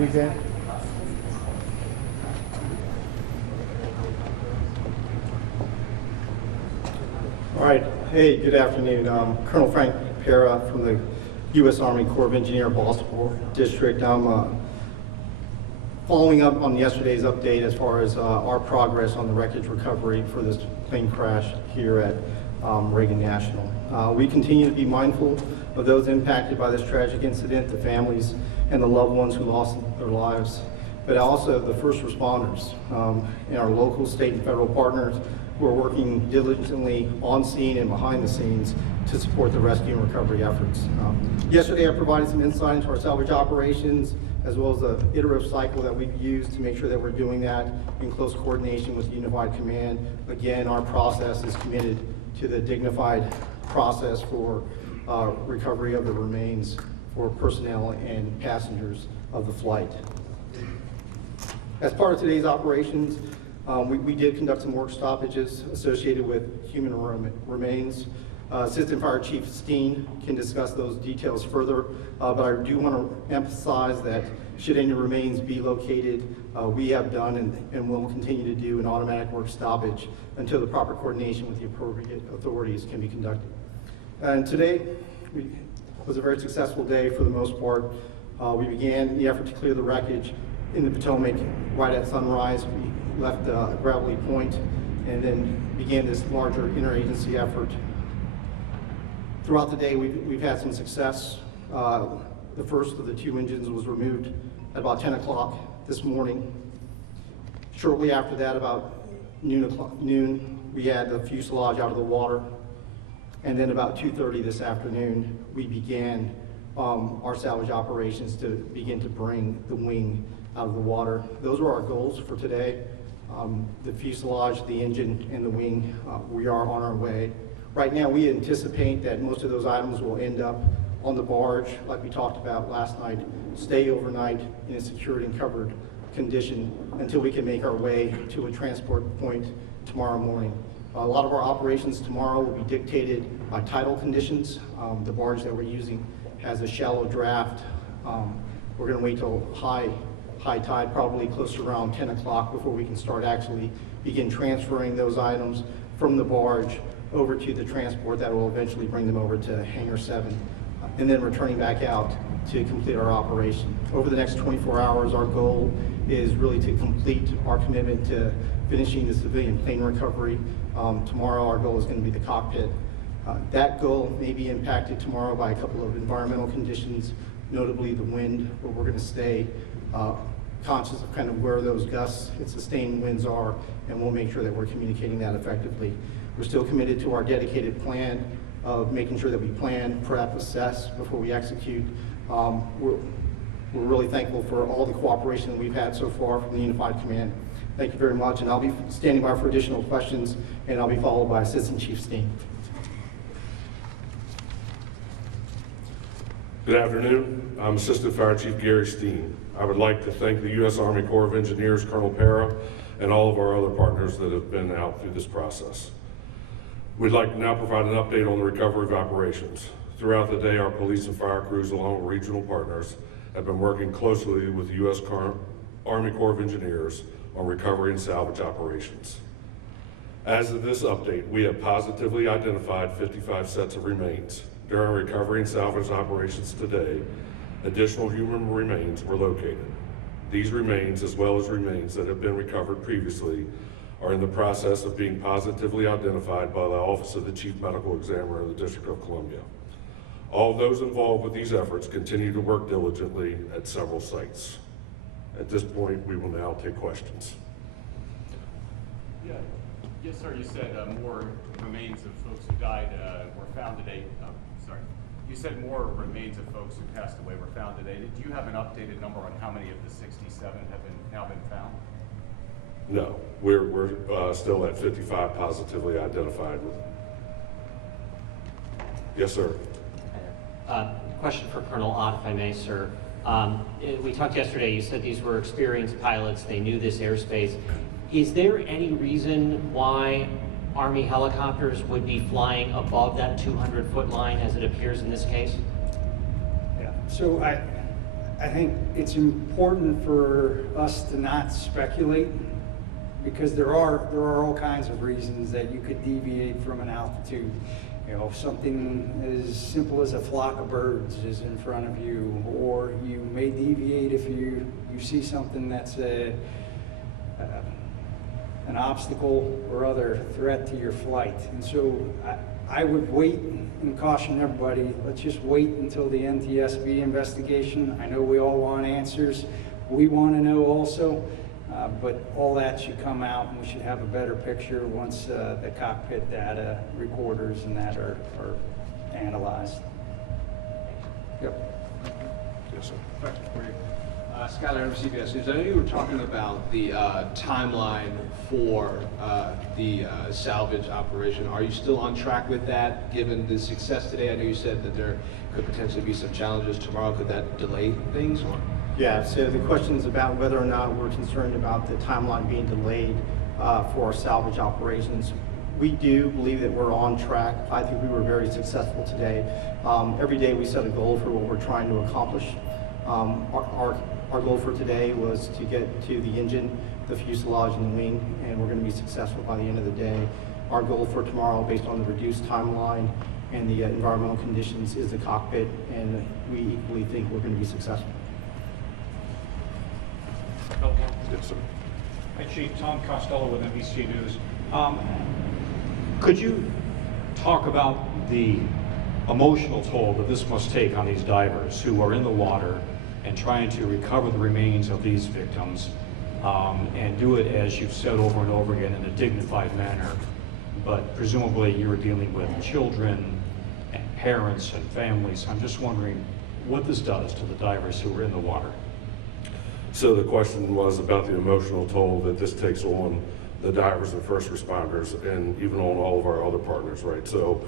weekend. All right. Hey, good afternoon. Colonel Frank Pera from the U.S. Army Corps of Engineers, Baltimore District. I'm following up on yesterday's update as far as our progress on the wreckage recovery for this plane crash here at Reagan National. We continue to be mindful of those impacted by this tragic incident, the families and the loved ones who lost their lives, but also the first responders and our local, state, and federal partners who are working diligently on scene and behind the scenes to support the rescue and recovery efforts. Yesterday I provided some insight into our salvage operations as well as the iterative cycle that we've used to make sure that we're doing that in close coordination with Unified Command. Again, our process is committed to the dignified process for recovery of the remains for personnel and passengers of the flight. As part of today's operations, we did conduct some work stoppages associated with human remains. Assistant Fire Chief Steen can discuss those details further, but I do want to emphasize that should any remains be located, we have done and will continue to do an automatic work stoppage until the proper coordination with the appropriate authorities can be conducted. And today was a very successful day for the most part. We began the effort to clear the wreckage in the Potomac right at sunrise. We left Gravelly Point and then began this larger interagency effort. Throughout the day, we've had some success. The first of the two engines was removed at about 10 o'clock this morning. Shortly after that, about noon, we had the fuselage out of the water. And then about 2:30 this afternoon, we began our salvage operations to begin to bring the wing out of the water. Those were our goals for today. The fuselage, the engine, and the wing, we are on our way. Right now, we anticipate that most of those items will end up on the barge, like we talked about last night, stay overnight in a secured and covered condition until we can make our way to a transport point tomorrow morning. A lot of our operations tomorrow will be dictated by tidal conditions. The barge that we're using has a shallow draft. We're going to wait till high tide, probably close to around 10 o'clock before we can start actually begin transferring those items from the barge over to the transport that will eventually bring them over to Hangar 7, and then returning back out to complete our operation. Over the next 24 hours, our goal is really to complete our commitment to finishing the civilian plane recovery. Tomorrow, our goal is going to be the cockpit. That goal may be impacted tomorrow by a couple of environmental conditions, notably the wind, but we're going to stay conscious of kind of where those gusts and sustained winds are, and we'll make sure that we're communicating that effectively. We're still committed to our dedicated plan of making sure that we plan, prep, assess before we execute. We're really thankful for all the cooperation that we've had so far from the Unified Command. Thank you very much, and I'll be standing by for additional questions, and I'll be followed by Assistant Chief Steen. Good afternoon. I'm Assistant Fire Chief Gary Steen. I would like to thank the U.S. Army Corps of Engineers, Colonel Pera, and all of our other partners that have been out through this process. We'd like to now provide an update on the recovery of operations. Throughout the day, our police and fire crews, along with regional partners, have been working closely with the U.S. Army Corps of Engineers on recovery and salvage operations. As of this update, we have positively identified 55 sets of remains. During recovery and salvage operations today, additional human remains were located. These remains, as well as remains that have been recovered previously, are in the process of being positively identified by the Office of the Chief Medical Examiner of the District of Columbia. All those involved with these efforts continue to work diligently at several sites. At this point, we will now take questions. Yeah. Yes, sir. You said more remains of folks who died were found today. You said more remains of folks who passed away were found today. Do you have an updated number on how many of the 67 have now been found? No, we're still at 55 positively identified. Yes, sir. Question for Colonel Ott, if I may, sir. We talked yesterday, you said these were experienced pilots, they knew this airspace. Is there any reason why Army helicopters would be flying above that 200-foot line as it appears in this case? Yeah. So I think it's important for us to not speculate, because there are all kinds of reasons that you could deviate from an altitude. You know, something as simple as a flock of birds is in front of you, or you may deviate if you see something that's an obstacle or other threat to your flight. And so I would wait and caution everybody, let's just wait until the NTSB investigation. I know we all want answers. We want to know also. But all that should come out, and we should have a better picture once the cockpit data recorders and that are analyzed. Yep. Yes, sir. Question for you. Skylar, CBS News. I know you were talking about the timeline for the salvage operation. Are you still on track with that, given the success today? I know you said that there could potentially be some challenges tomorrow. Could that delay things? Or? Yeah, so the question is about whether or not we're concerned about the timeline being delayed for our salvage operations. We do believe that we're on track. I think we were very successful today. Every day we set a goal for what we're trying to accomplish. Our goal for today was to get to the engine, the fuselage, and the wing, and we're going to be successful by the end of the day. Our goal for tomorrow, based on the reduced timeline and the environmental conditions, is the cockpit, and we equally think we're going to be successful. Yes, sir. Hi, Chief. Tom Costello with NBC News. Could you talk about the emotional toll that this must take on these divers who are in the water and trying to recover the remains of these victims, and do it, as you've said over and over again, in a dignified manner, but presumably you're dealing with children and parents and families. I'm just wondering what this does to the divers who are in the water. So the question was about the emotional toll that this takes on the divers and first responders, and even on all of our other partners, right? So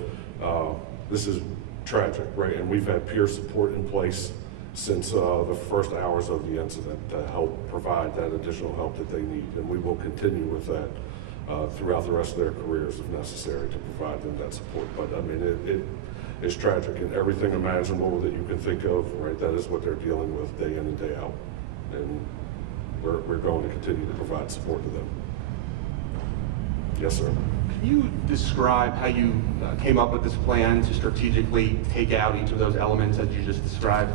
this is tragic, right? And we've had peer support in place since the first hours of the incident to help provide that additional help that they need. And we will continue with that throughout the rest of their careers if necessary to provide them that support. But I mean, it is tragic, and everything imaginable that you can think of, right? That is what they're dealing with day in and day out. And we're going to continue to provide support to them. Yes, sir. Can you describe how you came up with this plan to strategically take out each of those elements that you just described?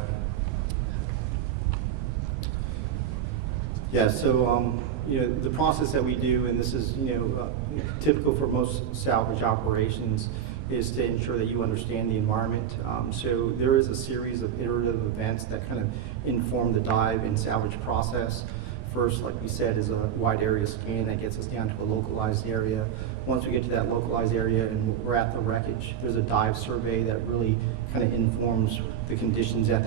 Yeah, so the process that we do, and this is typical for most salvage operations, is to ensure that you understand the environment. So there is a series of iterative events that kind of inform the dive and salvage process. First, like we said, is a wide area scan that gets us down to a localized area. Once we get to that localized area and we're at the wreckage, there's a dive survey that really kind of informs the conditions at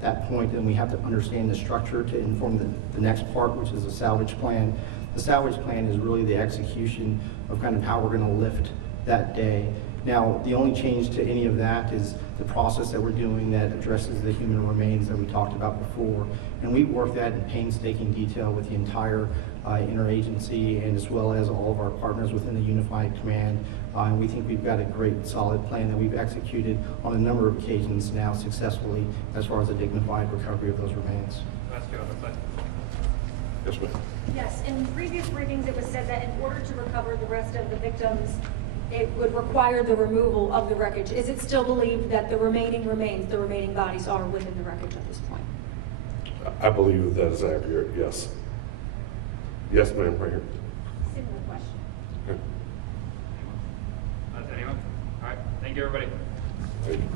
that point. And we have to understand the structure to inform the next part, which is the salvage plan. The salvage plan is really the execution of kind of how we're going to lift that day. Now, the only change to any of that is the process that we're doing that addresses the human remains that we talked about before. And we work that in painstaking detail with the entire interagency, and as well as all of our partners within the Unified Command. And we think we've got a great, solid plan that we've executed on a number of occasions now successfully as far as a dignified recovery of those remains. Yes, ma'am. Yes, in previous briefings, it was said that in order to recover the rest of the victims, it would require the removal of the wreckage. Is it still believed that the remaining remains, the remaining bodies, are within the wreckage at this point? I believe that is accurate, yes. Yes, ma'am, right here. Similar question. Okay. Anyone? All right. Thank you, everybody. Thank you.